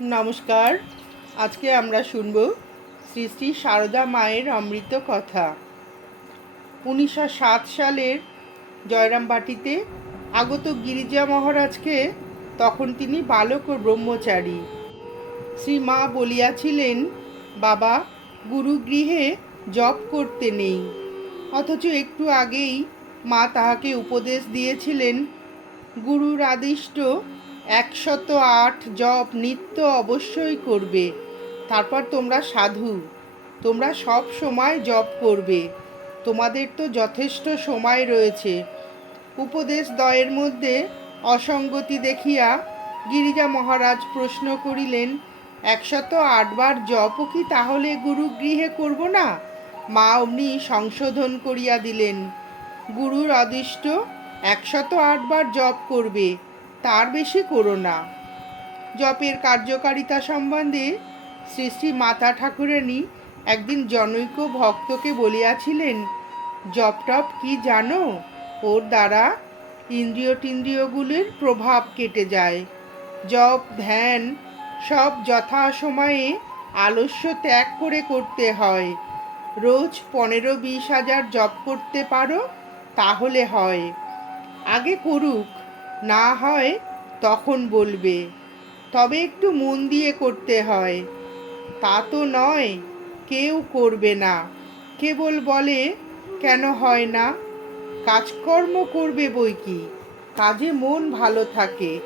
নমস্কার। আজকে আমরা শুনব শ্রী শ্রী সারদা মায়ের অমৃত কথা। উনিশশো সাত সালের জয়রামবাটিতে আগত গিরিজা মহারাজকে তখন তিনি বালক ও ব্রহ্মচারী। শ্রী মা বলিয়াছিলেন, বাবা, গুরুগৃহে জপ করতে নেই। অথচ একটু আগেই মা তাহাকে উপদেশ দিয়েছিলেন, গুরুর আদিষ্ট একশত আট জপ নিত্য অবশ্যই করবে। তারপর তোমরা সাধু, তোমরা সব সময় জপ করবে। তোমাদের তো যথেষ্ট সময় রয়েছে। উপদেশ দয়ের মধ্যে অসঙ্গতি দেখিয়া গিরিজা মহারাজ প্রশ্ন করিলেন, একশত আটবার জপও কি তাহলে গুরুগৃহে করব না? মা অমনি সংশোধন করিয়া দিলেন, গুরুর অদিষ্ট একশত আটবার জপ করবে। তার বেশি করো না জপের কার্যকারিতা সম্বন্ধে শ্রী শ্রী মাতা ঠাকুরানী একদিন জনৈক ভক্তকে বলিয়াছিলেন, জপ টপ কি জানো? ওর দ্বারা ইন্দ্রিয় টিন্দ্রিয়গুলির প্রভাব কেটে যায়। জপ, ধ্যান সব যথাসময়ে আলস্য ত্যাগ করে করতে হয়। রোজ পনেরো বিশ হাজার জপ করতে পারো, তাহলে হয়। আগে করুক। না হয় তখন বলবে, তবে একটু মন দিয়ে করতে হয়। তা তো নয়, কেউ করবে না। কেবল বলে, কেন হয় না? কাজকর্ম করবে বই কি? কাজে মন ভালো থাকে,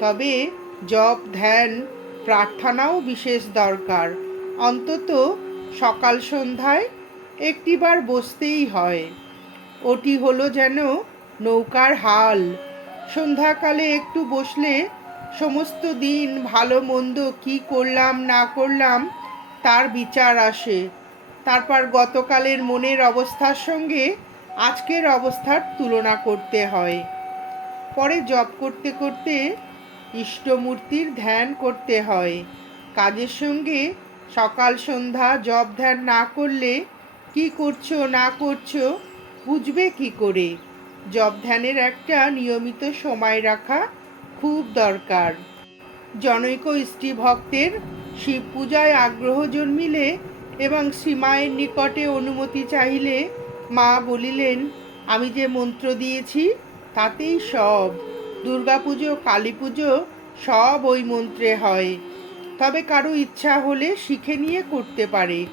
তবে জপ, ধ্যান, প্রার্থনাও বিশেষ দরকার। অন্তত সকাল সন্ধ্যায় একটিবার বসতেই হয়। ওটি হলো যেন নৌকার হাল। সন্ধ্যাকালে একটু বসলে সমস্ত দিন ভালো মন্দ কি করলাম, না করলাম, তার বিচার আসে। তারপর গতকালের মনের অবস্থার সঙ্গে আজকের অবস্থার তুলনা করতে হয়। পরে জপ করতে করতে ইষ্টমূর্তির ধ্যান করতে হয়। কাজের সঙ্গে সকাল, সন্ধ্যা জপ ধ্যান না করলে কি করছ, না করছ, বুঝবে কি করে? জপ ধ্যানের একটা নিয়মিত সময় রাখা খুব দরকার। জনৈক স্ত্রী ভক্তের শিব পূজায় আগ্রহ জন্মিলে এবং শ্রীমায়ের নিকটে অনুমতি চাইলে মা বলিলেন, আমি যে মন্ত্র দিয়েছি, তাতেই সব। দুর্গাপুজো কালী পুজো সব ওই মন্ত্রে হয়। তবে কারও ইচ্ছা হলে শিখে নিয়ে করতে পারে।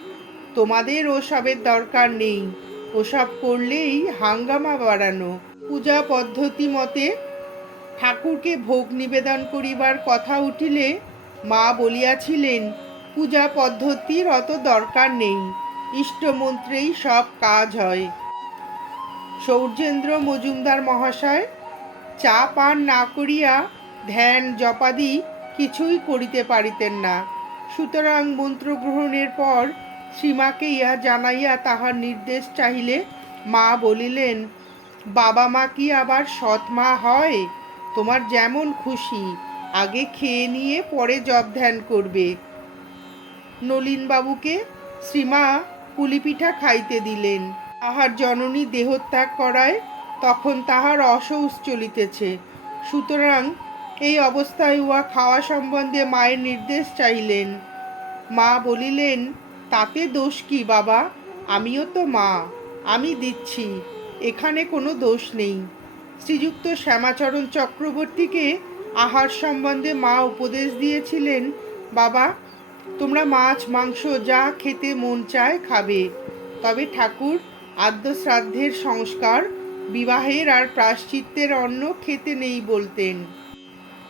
তোমাদের ওসবের দরকার নেই। ওসব করলেই হাঙ্গামা বাড়ানো। পূজা পদ্ধতি মতে, ঠাকুরকে ভোগ নিবেদন করিবার কথা উঠিলে মা বলিয়াছিলেন, পূজা পদ্ধতির অত দরকার নেই, ইষ্টমন্ত্রেই সব কাজ হয়। সৌর্যেন্দ্র মজুমদার মহাশয়, চা পান না করিয়া ধ্যান জপাদি কিছুই করিতে পারিতেন না। সুতরাং মন্ত্র গ্রহণের পর শ্রীমাকে ইহা জানাইয়া তাহার নির্দেশ চাহিলে মা বলিলেন, বাবা মা কি আবার সৎ মা হয়? তোমার যেমন খুশি, আগে খেয়ে নিয়ে পরে জব ধ্যান করবে নলিনবাবুকে শ্রীমা পুলিপিঠা খাইতে দিলেন। তাহার জননী দেহত্যাগ করায় তখন তাহার অসৌচ চলিতেছে সুতরাং এই অবস্থায় উহা খাওয়া সম্বন্ধে মায়ের নির্দেশ চাইলেন মা বলিলেন তাতে দোষ কি, বাবা? আমিও তো মা। আমি দিচ্ছি। এখানে কোনো দোষ নেই। শ্রীযুক্ত শ্যামাচরণ চক্রবর্তীকে আহার সম্বন্ধে মা উপদেশ দিয়েছিলেন, বাবা। তোমরা মাছ, মাংস, যা খেতে মন চায় খাবে। তবে ঠাকুর আদ্য শ্রাদ্ধের সংস্কার, বিবাহের আর প্রাশ্চিত্যের অন্ন খেতে নেই বলতেন।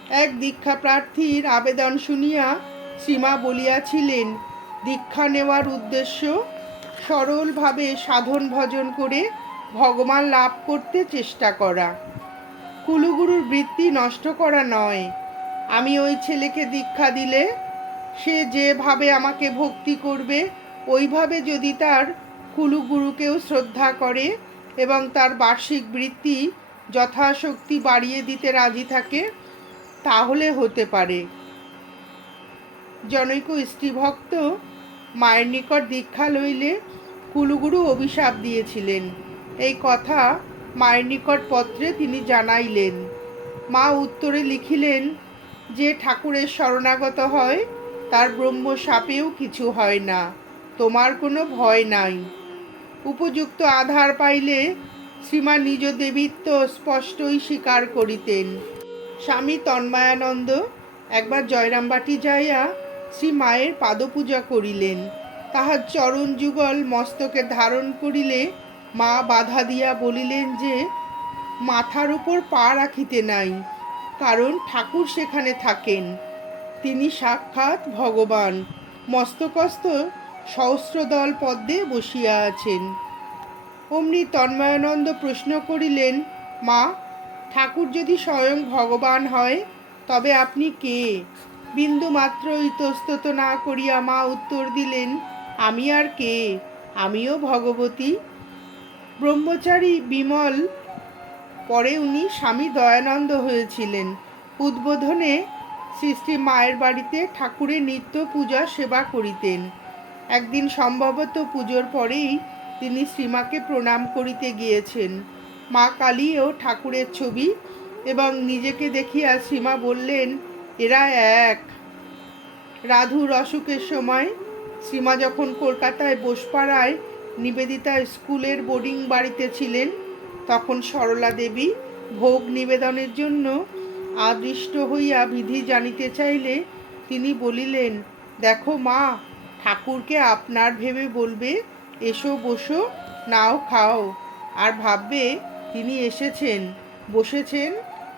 এক দীক্ষা প্রার্থীর আবেদন শুনিয়া সীমা বলিয়াছিলেন দীক্ষা নেওয়ার উদ্দেশ্য সরলভাবে সাধন ভজন করে ভগবান লাভ করতে চেষ্টা করা। কুলুগুরুর বৃত্তি নষ্ট করা নয়। আমি ওই ছেলেকে দীক্ষা দিলে সে যেভাবে আমাকে ভক্তি করবে, ওইভাবে যদি তার কুলুগুরুকেও শ্রদ্ধা করে এবং তার বার্ষিক বৃত্তি যথাশক্তি বাড়িয়ে দিতে রাজি থাকে, তাহলে হতে পারে। জনৈক স্ত্রীভক্ত মায়ের নিকট দীক্ষা লইলে কুলুগুরু অভিশাপ দিয়েছিলেন। এই কথা মায়ের নিকট পত্রে তিনি জানাইলেন। মা উত্তরে লিখিলেন, যে ঠাকুরের শরণাগত হয়, তার ব্রহ্ম সাপেও কিছু হয় না, তোমার কোনো ভয় নাই। উপযুক্ত আধার পাইলে শ্রীমা নিজ দেবীত্ব স্পষ্টই স্বীকার করিতেন। স্বামী তন্ময়ানন্দ একবার জয়রামবাটি যাইয়া শ্রী মায়ের পাদপূজা করিলেন। তাহার চরণ যুগল মস্তকে ধারণ করিলে মা বাধা দিয়া বলিলেন যে, মাথার উপর পা রাখিতে নাই, কারণ ঠাকুর সেখানে থাকেন। তিনি সাক্ষাৎ ভগবান। মস্তকস্থ সহস্রদল পদ্মে বসিয়া আছেন। অমনি তন্ময়ানন্দ প্রশ্ন করিলেন, মা, ঠাকুর যদি স্বয়ং ভগবান হয়, তবে আপনি কে? বিন্দু মাত্র ইতস্তত না করিয়া মা উত্তর দিলেন, আমি আর কে? আমিও ভগবতী। ব্রহ্মচারী বিমল, পরে উনি স্বামী দয়ানন্দ হয়েছিলেন। উদ্বোধনে সৃষ্টি মায়ের বাড়িতে ঠাকুরের নিত্য পূজা সেবা করিতেন। একদিন সম্ভবত পুজোর পরেই তিনি শ্রীমাকে প্রণাম করিতে গিয়েছেন। মা কালী ও ঠাকুরের ছবি এবং নিজেকে দেখিয়া শ্রীমা বললেন এরা এক। রাধুর অসুখের সময় সীমা যখন কলকাতায় বোসপাড়ায় নিবেদিতা স্কুলের বোর্ডিং বাড়িতে ছিলেন, তখন সরলা দেবী ভোগ নিবেদনের জন্য আদিষ্ট হইয়া বিধি জানিতে চাইলে তিনি বলিলেন, দেখো মা, ঠাকুরকে আপনার ভেবে বলবে, এসো বসো, নাও খাও। আর ভাববে তিনি এসেছেন, বসেছেন,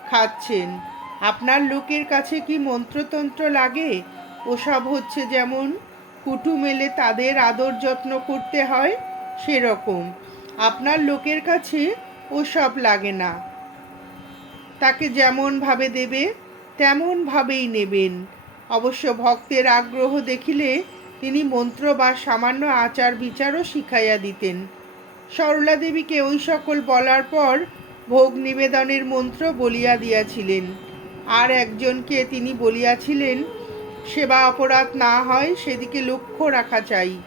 খাচ্ছেন। আপনার লোকের কাছে কি মন্ত্রতন্ত্র লাগে? ওসব হচ্ছে যেমন, কুটুম এলে তাদের আদর যত্ন করতে হয়, সেরকম। আপনার লোকের কাছে ওসব লাগে না। তাকে যেমনভাবে দেবে তেমনভাবেই নেবেন। অবশ্য ভক্তের আগ্রহ দেখিলে তিনি মন্ত্র বা সামান্য আচার বিচারও শিখাইয়া দিতেন। সরলা দেবীকে ওই সকল বলার পর ভোগ নিবেদনের মন্ত্র বলিয়া দিয়াছিলেন। আর একজনকে তিনি বলিয়াছিলেন, সেবা অপরাধ না হয়, সেদিকে লক্ষ্য রাখা চাই।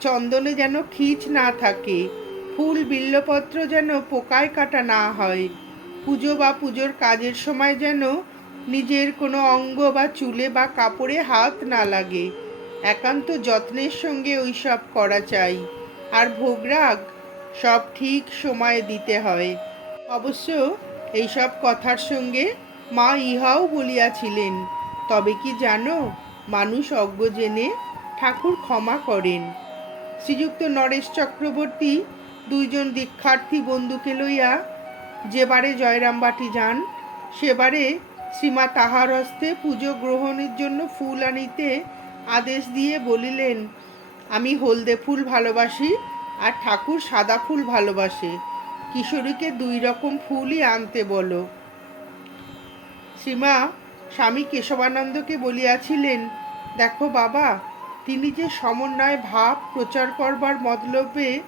চন্দনে যেন খিচ না থাকে, ফুল বিল্লপত্র যেন পোকায় কাটা না হয়। পুজো বা পুজোর কাজের সময় যেন নিজের কোনো অঙ্গ বা চুলে বা কাপড়ে হাত না লাগে। একান্ত যত্নের সঙ্গে ওই সব করা চাই। আর ভোগরাগ সব ঠিক সময়ে দিতে হয়। অবশ্য এইসব কথার সঙ্গে মা ইহাও বলিয়াছিলেন, তবে কি জানো, মানুষ অজ্ঞ জেনে ঠাকুর ক্ষমা করেন। শ্রীযুক্ত নরেশ চক্রবর্তী দুইজন দীক্ষার্থী বন্ধুকে লইয়া যেবারে জয়রামবাটি যান, সেবারে শ্রীমা তাহার হস্তে পুজো গ্রহণের জন্য ফুল আনিতে আদেশ দিয়ে বলিলেন, আমি হলদে ফুল ভালোবাসি আর ঠাকুর সাদা ফুল ভালোবাসে। কিশোরীকে দুই রকম ফুলই আনতে বলো। শ্রীমা, স্বামী কেশবানন্দকে বলিয়াছিলেন, দেখো বাবা, তিনি যে সমন্বয়, ভাব, প্রচার করবার মতলবে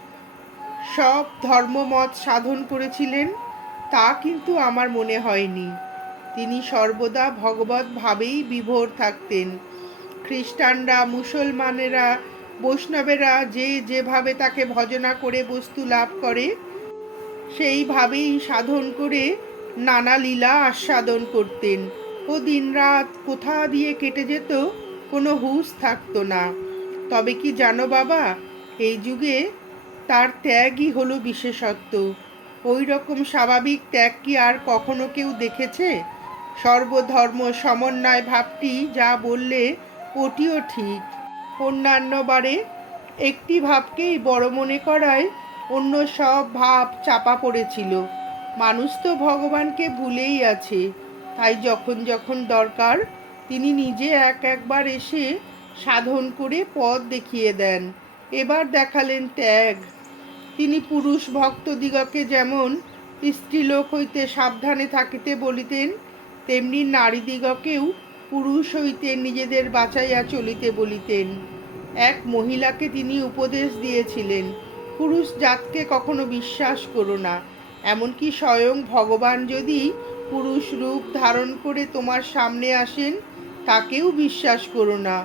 সব ধর্মমত সাধন করেছিলেন, তা কিন্তু আমার মনে হয়নি। তিনি সর্বদা ভগবত ভাবেই বিভোর থাকতেন। খ্রিস্টানরা, মুসলমানেরা, বৈষ্ণবেরা যে যেভাবে তাকে ভজনা করে, বস্তু লাভ করে, সেইভাবেই সাধন করে নানা লীলা আস্বাদন করতেন। ও দিনরাত কোথা দিয়ে কেটে যেত কোনো হুঁশ থাকতো না। তবে কি জানো বাবা, এই যুগে তার ত্যাগই হলো বিশেষত্ব। ওই রকম স্বাভাবিক ত্যাগ কি আর কখনো কেউ দেখেছে? সর্বধর্ম সমন্বয় ভাবটি যা বললে ওটিও ঠিক। অন্যান্য বারে একটি ভাবকেই বড় মনে করায় অন্য সব ভাব চাপা পড়েছিল। মানুষ তো ভগবানকে ভুলেই আছে। তাই যখন যখন দরকার, তিনি নিজে এক একবার এসে সাধন করে পথ দেখিয়ে দেন। এবার দেখালেন ত্যাগ। তিনি পুরুষ ভক্তদিগকে যেমন স্ত্রীলোক হইতে সাবধানে থাকিতে বলিতেন, তেমনি নারীদিগকেও পুরুষ হইতে নিজেদের বাঁচাইয়া চলিতে বলিতেন। এক মহিলাকে তিনি উপদেশ দিয়েছিলেন, পুরুষ জাতকে কখনো বিশ্বাস করো না এমনকি স্বয়ং ভগবান যদি পুরুষ রূপ ধারণ করে তোমার সামনে আসেন, তাকেও বিশ্বাস করো না।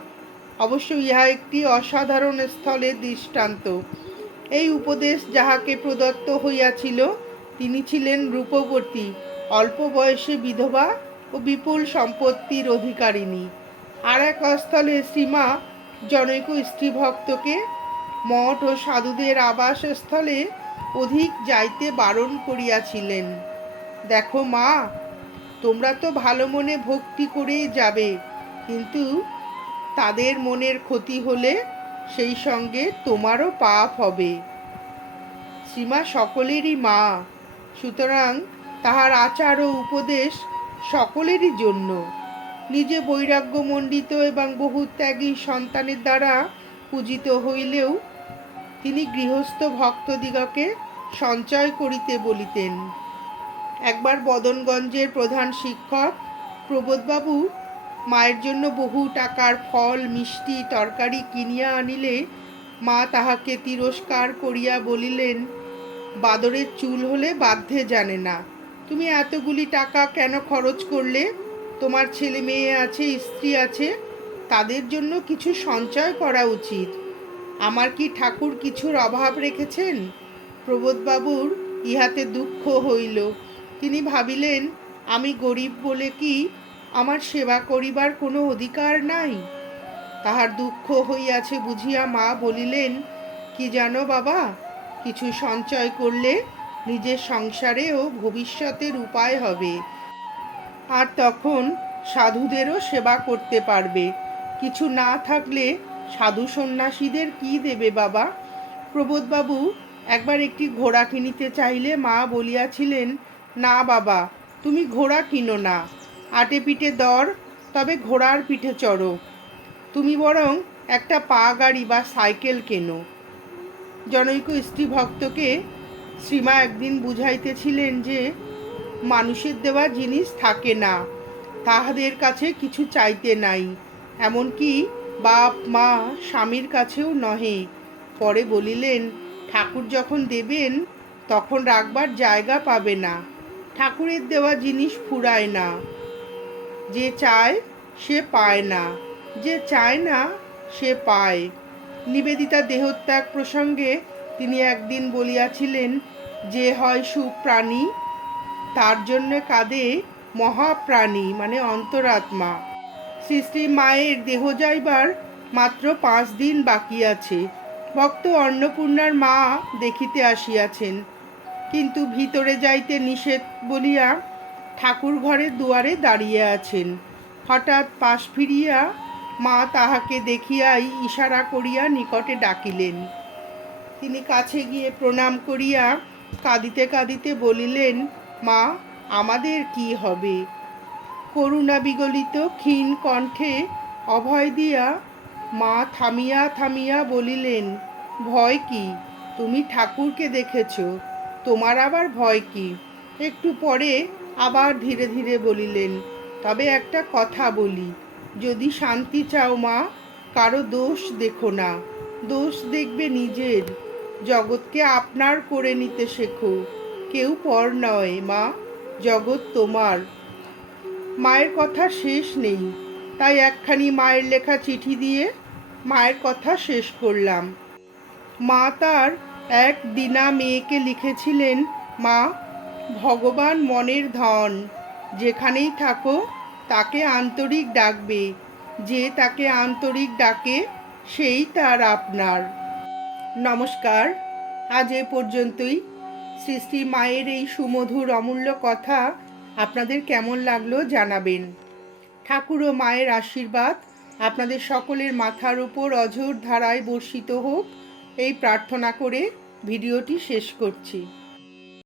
অবশ্য ইহা একটি অসাধারণ স্থলের দৃষ্টান্ত। এই উপদেশ যাহাকে প্রদত্ত হইয়াছিল, তিনি ছিলেন রূপবর্তী অল্প বয়সে বিধবা ও বিপুল সম্পত্তির অধিকারিণী। আর এক স্থলে শ্রীমা জনৈক স্ত্রীভক্তকে মঠ ও সাধুদের আবাসস্থলে অধিক যাইতে বারণ করিয়াছিলেন। দেখো মা, তোমরা তো ভালো মনে ভক্তি করেই যাবে, কিন্তু তাদের মনের ক্ষতি হলে সেই সঙ্গে তোমারও পাপ হবে। সীমা সকলেরই মা, সুতরাং তাহার আচার ও উপদেশ সকলেরই জন্য। নিজে বৈরাগ্যমণ্ডিত এবং বহু ত্যাগী সন্তানের দ্বারা পূজিত হইলেও তিনি গৃহস্থ ভক্তদিগকে সঞ্চয় করিতে বলিতেন। একবার বদনগঞ্জের প্রধান শিক্ষক প্রবোধবাবু মায়ের জন্য বহু টাকার ফল, মিষ্টি, তরকারি কিনিয়া আনিলে মা তাহাকে তিরস্কার করিয়া বলিলেন, বাদরের চুল হলে বাধ্যে জানে না। তুমি এতগুলি টাকা কেন খরচ করলে? তোমার ছেলে মেয়ে আছে, স্ত্রী আছে, তাদের জন্য কিছু সঞ্চয় করা উচিত। আমার কি ঠাকুর কিছুর অভাব রেখেছেন? প্রবোধবাবুর ইহাতে দুঃখ হইল। তিনি ভাবিলেন, আমি গরিব বলে কি আমার সেবা করিবার কোনো অধিকার নাই? তাহার দুঃখ হইয়াছে বুঝিয়া মা বলিলেন, কি জানো বাবা, কিছু সঞ্চয় করলে নিজের সংসারে ও ভবিষ্যতের উপায় হবে। আর তখন সাধুদেরও সেবা করতে পারবে। কিছু না থাকলে সাধু সন্ন্যাসীদের কি দেবে বাবা? প্রবোধবাবু একবার একটি ঘোড়া কিনিতে চাইলে মা বলিয়াছিলেন, না বাবা, তুমি ঘোড়া কিনো না। আটে পিঠে দর, তবে ঘোড়ার পিঠে চড়ো। তুমি বরং একটা পা গাড়ি বা সাইকেল কেনো। জনৈক স্ত্রী ভক্তকে শ্রীমা একদিন বুঝাইতেছিলেন যে, মানুষের দেওয়া জিনিস থাকে না, তাহাদের কাছে কিছু চাইতে নাই। এমনকি বাপ, মা স্বামীর কাছেও নহে। পরে বলিলেন, ঠাকুর যখন দেবেন, তখন রাখবার জায়গা পাবে না। ঠাকুরের দেওয়া জিনিস ফুরায় না। যে চায়, সে পায় না। যে চায় না, সে পায়। নিবেদিতা দেহত্যাগ প্রসঙ্গে তিনি একদিন বলিয়াছিলেন, যে হয় সুপ্রাণী, তার জন্য কাঁদে মহাপ্রাণী মানে অন্তরাত্মা। শ্রী মায়ের দেহ যাইবার মাত্র পাঁচ দিন বাকি আছে। ভক্ত অন্নপূর্ণার মা দেখিতে আসিয়াছেন। কিন্তু ভিতরে যাইতে নিষেধ বলিয়া ঠাকুর ঘরের দুয়ারে দাঁড়িয়ে আছেন। হঠাৎ পাশ ফিরিয়া মা তাহাকে দেখিয়াই ইশারা করিয়া নিকটে ডাকিলেন। তিনি কাছে গিয়ে প্রণাম করিয়া কাঁদিতে কাঁদিতে বলিলেন, মা, আমাদের কি হবে? করুণা বিগলিত ক্ষীণ কণ্ঠে অভয় দিয়া, মা থামিয়া থামিয়া বলিলেন, ভয় কি? তুমি ঠাকুরকে দেখেছ, তোমার আবার ভয় কি? একটু পরে আবার ধীরে ধীরে বলিলেন, তবে একটা কথা বলি, যদি শান্তি চাও মা, কারও দোষ দেখো না, দোষ দেখবে নিজের, জগৎকে আপনার করে নিতে শেখো, কেউ পর নয় মা, জগৎ তোমার। মায়ের কথা শেষ নেই। তাই একখানি মায়ের লেখা চিঠি দিয়ে মায়ের কথা শেষ করলাম। মা তার এক দিনা মেয়েকে লিখেছিলেন, মা, ভগবান মনের ধন, যেখানেই থাকো তাকে আন্তরিক ডাকবে, যে তাকে আন্তরিক ডাকে সেই তার আপনার। নমস্কার। আজ এ পর্যন্তই। শ্রী মায়ের এই সুমধুর অমূল্য কথা আপনাদের কেমন লাগল জানাবেন। ঠাকুর ও মায়ের আশীর্বাদ আপনাদের সকলের মাথার উপর অঝোর ধারায় বর্ষিত হোক, এই প্রার্থনা করে ভিডিওটি শেষ করছি।